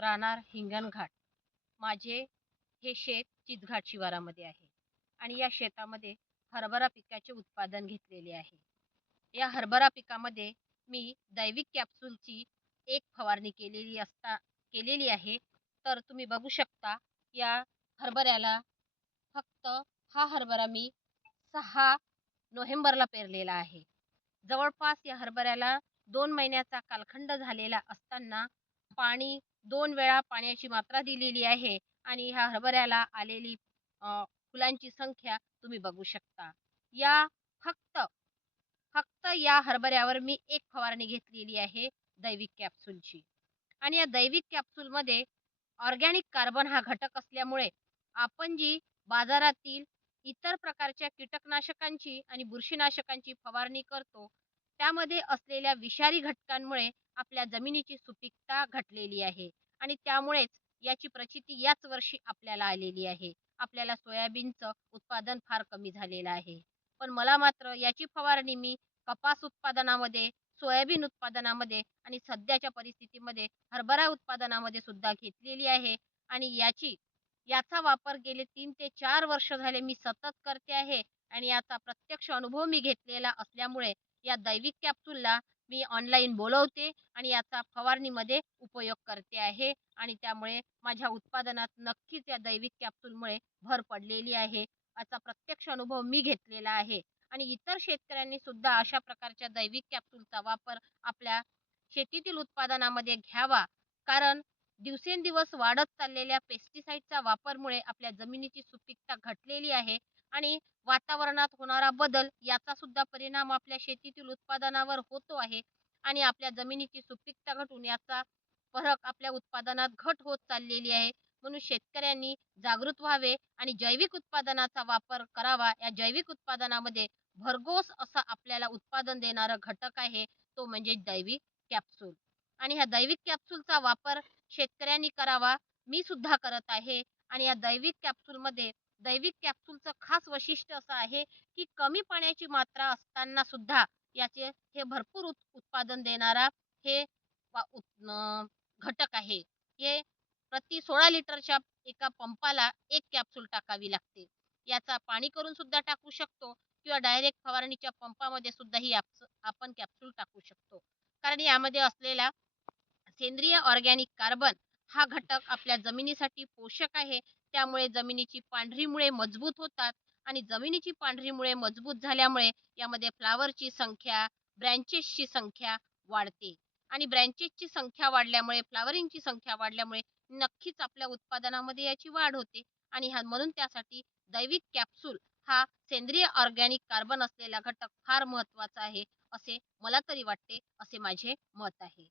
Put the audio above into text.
राहणार हिंगणघाट. माझे हे शेत चितघाट शिवारामध्ये आहे आणि या शेतामध्ये हरभरा पिकाचे उत्पादन घेतलेले आहे. या हरभरा पिकामध्ये मी दैविक कॅप्सूलची एक फवारणी केलेली आहे. तर तुम्ही बघू शकता या हरभऱ्याला फक्त हा हरभरा मी 6 नोव्हेंबरला पेरलेला आहे. जवळपास या हरभऱ्याला 2 महिन्याचा कालखंड झालेला असताना पाणी 2 वेळा पाण्याची मात्रा दिलेली आहे आणि ह्या हरभऱ्याला आलेली फुलांची संख्या तुम्ही बघू शकता. या फक्त फक्त या हरभऱ्यावर मी एक फवारणी घेतलेली आहे दैविक कॅप्सूलची. आणि या दैविक कॅप्सूलमध्ये ऑर्गॅनिक कार्बन हा घटक असल्यामुळे आपण जी बाजारातील इतर प्रकारच्या कीटकनाशकांची आणि बुरशीनाशकांची फवारणी करतो, त्यामध्ये असलेल्या विषारी घटकांमुळे आपल्या जमिनीची सुपीकता घटलेली आहे आणि त्यामुळेच याची प्रचिती याच वर्षी आपल्याला आलेली आहे. आपल्याला सोयाबीनचं उत्पादन फार कमी झालेलं आहे. पण मला मात्र याची फवारणी मी कपास उत्पादनामध्ये, सोयाबीन उत्पादनामध्ये आणि सध्याच्या परिस्थितीमध्ये हरभरा उत्पादनामध्ये सुद्धा घेतलेली आहे आणि याचा वापर गेले 3 ते 4 वर्ष झाले मी सतत करते आहे आणि याचा प्रत्यक्ष अनुभव मी घेतलेला असल्यामुळे या दैविक कॅप्सूलला मी ऑनलाईन बोलवते आणि याचा फवारणीमध्ये उपयोग करते आहे आणि त्यामुळे माझ्या उत्पादनात नक्कीच या दैविक कॅप्सूलमुळे भर पडलेली आहे. याचा प्रत्यक्ष अनुभव मी घेतलेला आहे आणि इतर शेतकऱ्यांनी सुद्धा अशा प्रकारच्या दैविक कॅप्सूलचा वापर आपल्या शेतीतील उत्पादनामध्ये घ्यावा. कारण दिवसेंदिवस वाढत चाललेल्या पेस्टिसाइडच्या वापरमुळे आपल्या जमिनीची सुपीकता घटलेली आहे आणि वातावरणात होणारा बदल याचा सुद्धा परिणाम आपल्या शेतीतील उत्पादनावर होतो आहे आणि आपल्या जमिनीची सुपीकता घटून याचा फरक आपल्या उत्पादनात घट होत चाललेली आहे. म्हणून शेतकऱ्यांनी जागृत व्हावे आणि जैविक उत्पादनाचा वापर करावा. या जैविक उत्पादनामध्ये भरघोस असा आपल्याला उत्पादन देणारा घटक आहे, तो म्हणजे दैविक कॅप्सूल. आणि ह्या दैविक कॅप्सूलचा वापर शेतकऱ्यांनी करावा. मी सुद्धा करत आहे आणि या दैविक कॅप्सूलचं खास वैशिष्ट्य असं आहे, की कमी पाण्याची मात्रा असताना सुद्धा याचे हे भरपूर उत्पादन देणारा हे घटक आहे. हे प्रति 16 लिटरच्या एका पंपाला 1 कॅप्सूल टाकावी लागते. याचा पाणी करून सुद्धा टाकू शकतो किंवा डायरेक्ट फवारणीच्या पंपामध्ये सुद्धा ही आपण कॅप्सूल टाकू शकतो. कारण यामध्ये असलेला सेंद्रिय ऑर्गॅनिक कार्बन हा घटक आपल्या जमिनीसाठी पोषक आहे. त्यामुळे जमिनीची पांढरी मुळे मजबूत होतात आणि जमिनीची पांढरी मुळे मजबूत झाल्यामुळे यामध्ये फ्लावरची संख्या, ब्रँचेसची संख्या वाढते आणि ब्रँचेसची संख्या वाढल्यामुळे, फ्लावरिंगची संख्या वाढल्यामुळे नक्कीच आपल्या उत्पादनामध्ये याची वाढ होते आणि म्हणून त्यासाठी दैविक कॅप्सूल हा सेंद्रिय ऑर्गॅनिक कार्बन असलेला घटक फार महत्त्वाचा आहे, असे मला तरी वाटते, असे माझे मत आहे.